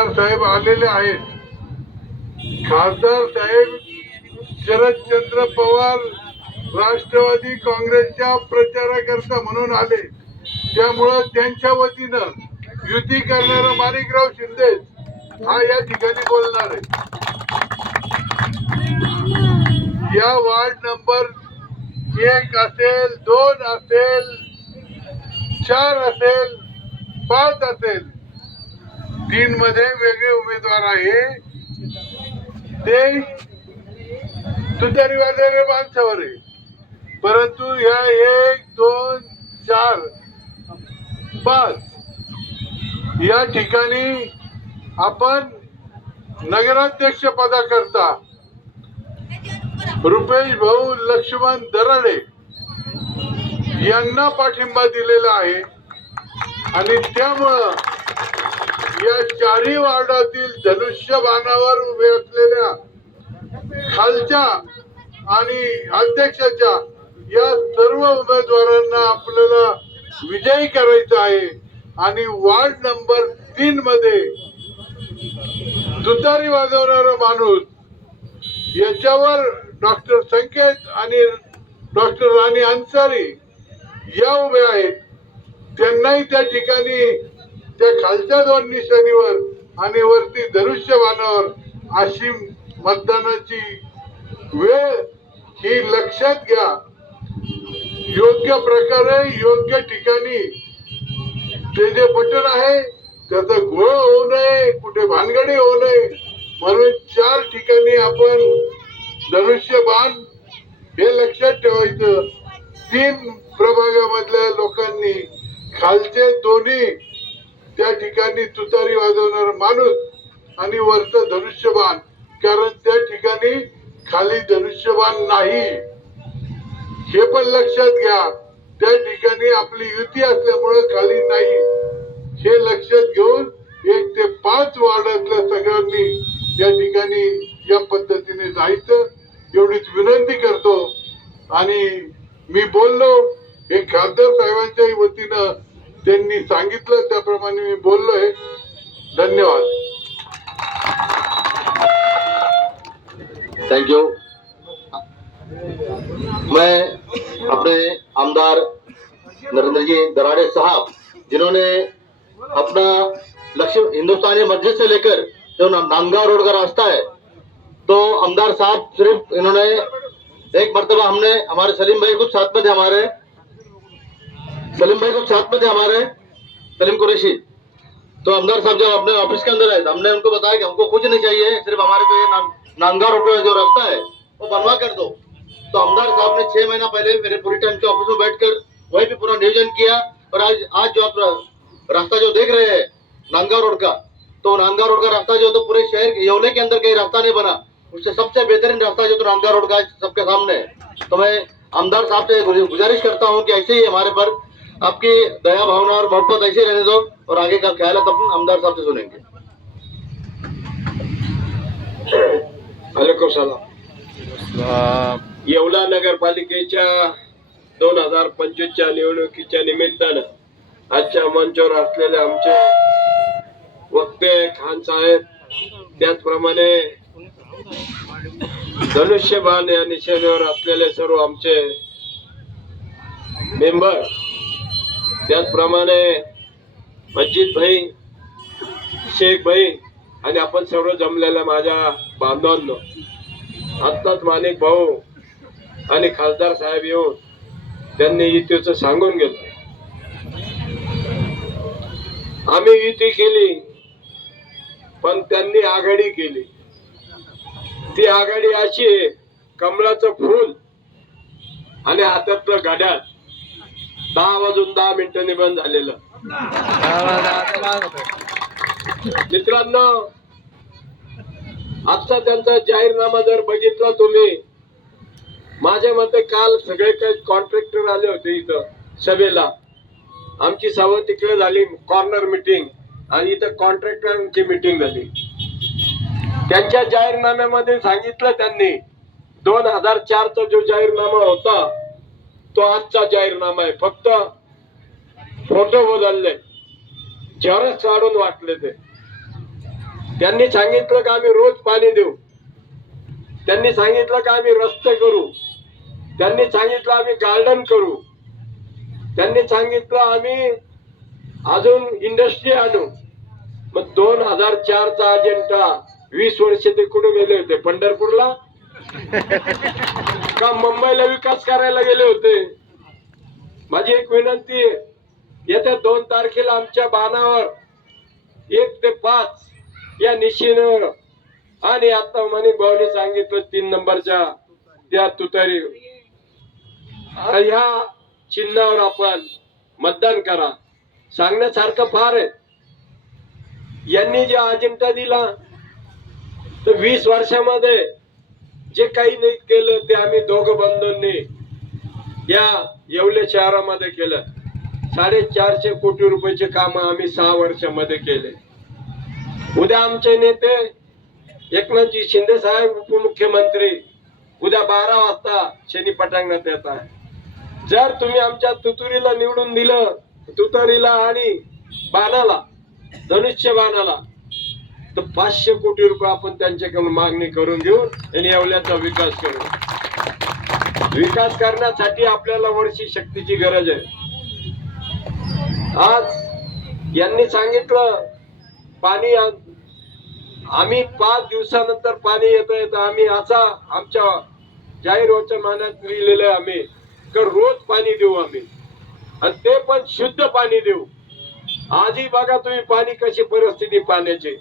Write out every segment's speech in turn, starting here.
खासदार साहेब आलेले आहेत. खासदार साहेब शरदचंद्र पवार राष्ट्रवादी काँग्रेसच्या प्रचाराकरता म्हणून आले. त्यामुळं त्यांच्या वतीनं युती करणारा माणिकराव शिंदे हा या ठिकाणी बोलणार आहे. या वार्ड नंबर एक असेल दोन असेल चार असेल पाच असेल तीन मध्ये वेगळे उमेदवार आहे. ते तुतारी वेगळे माणसावर आहे. परंतु ह्या एक दोन चार पाच या ठिकाणी आपण नगराध्यक्ष पदाकरता रुपेश भाऊ लक्ष्मण दराडे यांना पाठिंबा दिलेला आहे. आणि त्यामुळं या चारही वार्डातील धनुष्यबाणावर उभे असलेल्या खालच्या आणि अध्यक्षाच्या या सर्व उमेदवारांना आपल्याला विजयी करायचं आहे. आणि वार्ड नंबर तीन मध्ये दुतारी वाजवणारा माणूस याच्यावर डॉक्टर संकेत आणि डॉक्टर राणी अन्सारी या उभे आहेत. त्यांनाही त्या ठिकाणी त्या खालच्या दोन निशाणीवर आणि वरती धनुष्यबाणावर अशी मतदानाची वेळ ही लक्षात घ्या. योग्य प्रकारे योग्य ठिकाणी ते जे बटन आहे त्याचा घोळ होऊ नये कुठे भानगडी होऊ नये. म्हणून चार ठिकाणी आपण धनुष्यबाण हे लक्षात ठेवायचं. तीन प्रभागामधल्या लोकांनी खालचे दोन्ही त्या ठिकाणी तुतारी वाजवणारा माणूस आणि वरचं धनुष्यबाण कारण त्या ठिकाणी खाली धनुष्यबाण नाही. हे पण लक्षात घ्या त्या ठिकाणी आपली युती असल्यामुळे खाली नाही. हे लक्षात घेऊन एक ते पाच वार्डातल्या सगळ्यांनी या ठिकाणी या पद्धतीने जायचं. एवढीच विनंती करतो. आणि मी बोललो हे खासदार साहेबांच्याही वतीनं त्यांनी सांगितलं, त्याप्रमाणे मी बोललोय. धन्यवाद. थैंक मैं अपने आमदार नरेंद्र जी दराड़े साहब, जिन्होंने अपना लक्ष्य हिंदुस्तानी मस्जिद से लेकर जो नांदगांव रोड का रास्ता है तो आमदार साहब सिर्फ़ इन्होंने एक मरतबा हमने, हमारे सलीम भाई कुछ साथ में थे हमारे सलीम भाई कुछ साथ में थे हमारे, सलीम कुरैशी। तो आमदार साहब जब अपने ऑफ़िस के अंदर आए तो हमने उनको बताया कि हमको कुछ नहीं चाहिए, सिर्फ़ हमारे को ये नांगा रोड जो रास्ता है, वो बनवा कर दो। तो आमदार साहब ने छह महीना पहले मेरे पूरी टाइम के ऑफ़िस में बैठकर वहीं पे पूरा नियोजन किया, और आज आज जो आप रास्ता जो देख रहे हैं नांगा रोड का तो नांगा रोड का रास्ता जो तो पूरे शहर के- येवले के अंदर कहीं रास्ता नहीं बना, उससे सबसे बेहतरीन रास्ता जो तो नांगा रोड का सबके सामने है। तो मैं आमदार साहब से गुजारिश करता हूँ कि ऐसे ही हमारे पर आपकी दया भावना और मोहब्बत ऐसे रहने दो और आगे का ख्याल अपन आमदार साहब से सुनेंगे। वालेकुम सलाम। येवला नगरपालिकेच्या दोन हजार पंचवीसच्या निवडणुकीच्या निमित्तानं आजच्या मंचावर असलेले आमचे वक्ते खान साहेब त्याचप्रमाणे धनुष्यबाण या निशाणीवर असलेले सर्व आमचे मेंबर त्याचप्रमाणे मस्जिद भाई शेख भाई आणि आपण सर्व जमलेल्या माझ्या बांधवांनो आत्ताच माणिक भाऊ आणि खासदार साहेब येऊन त्यांनी युतीचं सांगून गेलो आम्ही युती केली पण त्यांनी आघाडी केली. ती आघाडी अशी आहे कमळाचं फूल आणि हातातलं घड्याळ. दहा वाजून दहा मिनिटं निबंध झालेलं. मित्रांनो आजचा त्यांचा जाहीरनामा जर बघितला तुम्ही माझ्या मते काल सगळे काही कॉन्ट्रॅक्टर आले होते इथं सभेला. आमची सभा तिकडे झाली कॉर्नर मिटिंग आणि इथं कॉन्ट्रॅक्टरांची मिटिंग झाली. त्यांच्या जाहीरनाम्यामध्ये सांगितलं त्यांनी दोन हजार चारचा जो जाहीरनामा होता तो आजचा जाहीरनामा आहे. फक्त फोटो बदलले. जरच काढून वाटले ते. त्यांनी सांगितलं का आम्ही रोज पाणी देऊ? त्यांनी सांगितलं का आम्ही रस्ते करू? त्यांनी सांगितलं आम्ही गार्डन करू? त्यांनी सांगितलं आम्ही अजून इंडस्ट्री आणू. मग दोन हजार चारचा अजेंडा वीस वर्ष ते कुठे गेले होते? पंढरपूरला? का मुंबईला विकास करायला गेले होते. माझी एक विनंती आहे येत्या दोन तारखेला आमच्या बाणावर एक ते पाच या निशीनं आणि आता मनी भाऊनी सांगितलं तीन नंबरच्या त्या तुतारी. ह्या चिन्हावर आपण मतदान करा. सांगण्यासारखं फार आहे. यांनी जे अजिंठा दिला तर वीस वर्षामध्ये जे काही नाही केलं ते आम्ही दोघं बंधूंनी या येवले शहरामध्ये केलं. साडेचारशे कोटी रुपयाचे काम आम्ही सहा वर्षामध्ये केले. उद्या आमचे नेते एकनाथजी शिंदे साहेब उपमुख्यमंत्री उद्या बारा वाजता शनी पटांगणात येत आहे जर तुम्ही आमच्या तुतुरीला निवडून दिलं तुतारीला आणि बाणाला धनुष्य बाणाला तर पाचशे कोटी रुपये आपण त्यांच्याकडून मागणी करून घेऊन आणि येवल्याचा विकास करू. विकास करण्यासाठी आपल्याला वर्षी शक्तीची गरज आहे. आज यांनी सांगितलं पाणी आम्ही पाच दिवसानंतर पाणी येतं येतं आम्ही असा आमच्या जाहीर वचननाम्यात लिहिलेलं आहे आम्ही तर रोज पाणी देऊ आम्ही. आणि ते पण शुद्ध पाणी देऊ. आजही बघा तुम्ही पाणी कशी परिस्थिती पाण्याची.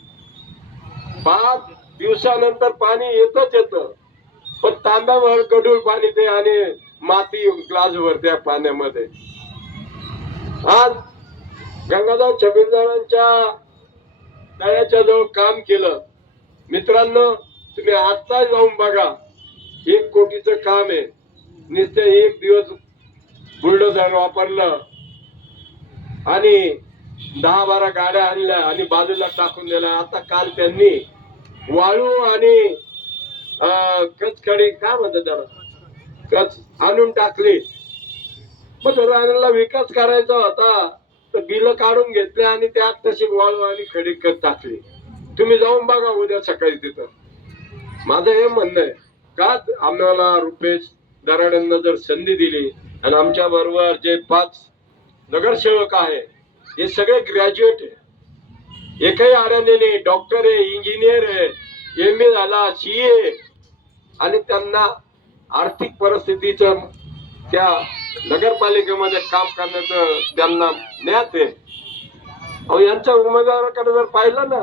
पाच दिवसानंतर पाणी येतच येतं. पण तांब्यावर गढूळ पाणी ते आणि माती ग्लासभर त्या पाण्यामध्ये. आज गंगाधर छबीरदारांच्या तळ्याच्या जवळ काम केलं. मित्रांनो तुम्ही आता जाऊन बघा. एक कोटीचं काम आहे. नुसतं एक दिवस बुलडोझर वापरलं. आणि दहा बारा गाड्या आणल्या आणि बाजूला टाकून दिल्या. आता काल त्यांनी वाळू आणि कचकडे काय म्हणतात त्याला? कच आणून टाकली. मग रानाला विकास करायचा होता. तर बिल काढून घेतले आणि त्यात तशी वाळू आणि खडी कच टाकली. तुम्ही जाऊन बघा उद्या सकाळी तिथं. माझं हे म्हणणं आहे का आम्हाला रुपेश दराड्यांना जर संधी दिली आणि आमच्या बरोबर जे पाच नगरसेवक आहे हे सगळे ग्रॅज्युएट आहे. एकही अडाणी नाही डॉक्टर आहे इंजिनियर आहे एम ए झाला सी ए आणि त्यांना आर्थिक परिस्थितीचं त्या नगरपालिकेमध्ये काम करण्याचं त्यांना ज्ञात आहे. अहो यांच्या उमेदवाराकडे जर पाहिलं ना